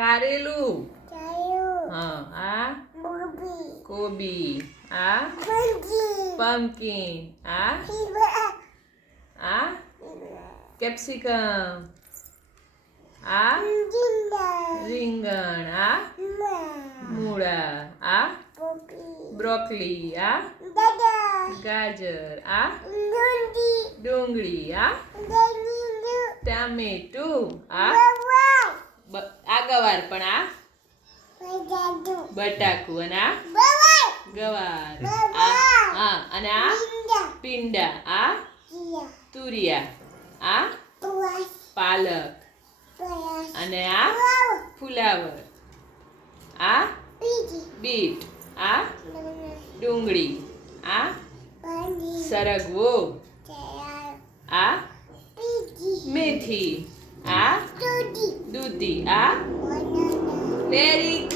કારેલું. હા આ કોબી. આ પમ્પકિન. આ કેપ્સિકમ. આ રીંગણ. આ મૂળા. આ બ્રોકલી. આ ગાજર. આ ડુંગળી. આ ટામેટું. આ ગવાર પણ આ બટાકુ અને આ ગવાર. હા અને આ પીંડા. આ તુરિયા. આ પાલક અને આ ફુલાવર. આ બીટ. આ ડુંગળી. આ સરગવો. આ મેથી. આ દૂધી. આ વેરી